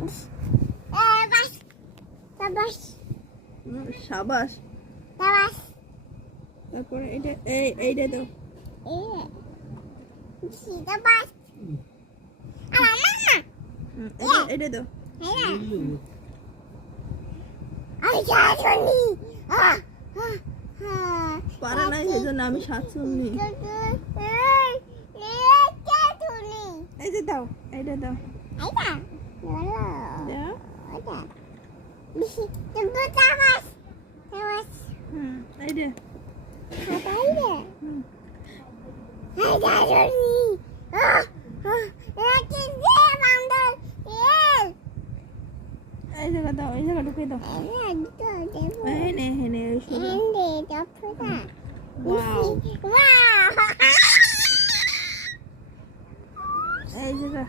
বাস বাস সাবাস। বাস তারপরে এইটা দাও। সিধা বাস মামা এইটা দাও। পারে নাই সেজন্য আমি সাতচুন্নি। এই যে দাও, এইটা দাও। দাও। এইটা। এই জায়গা দাও, এই জায়গা ঢুকে দাও। হেনে হেনে ওয়াও, এই জায়গা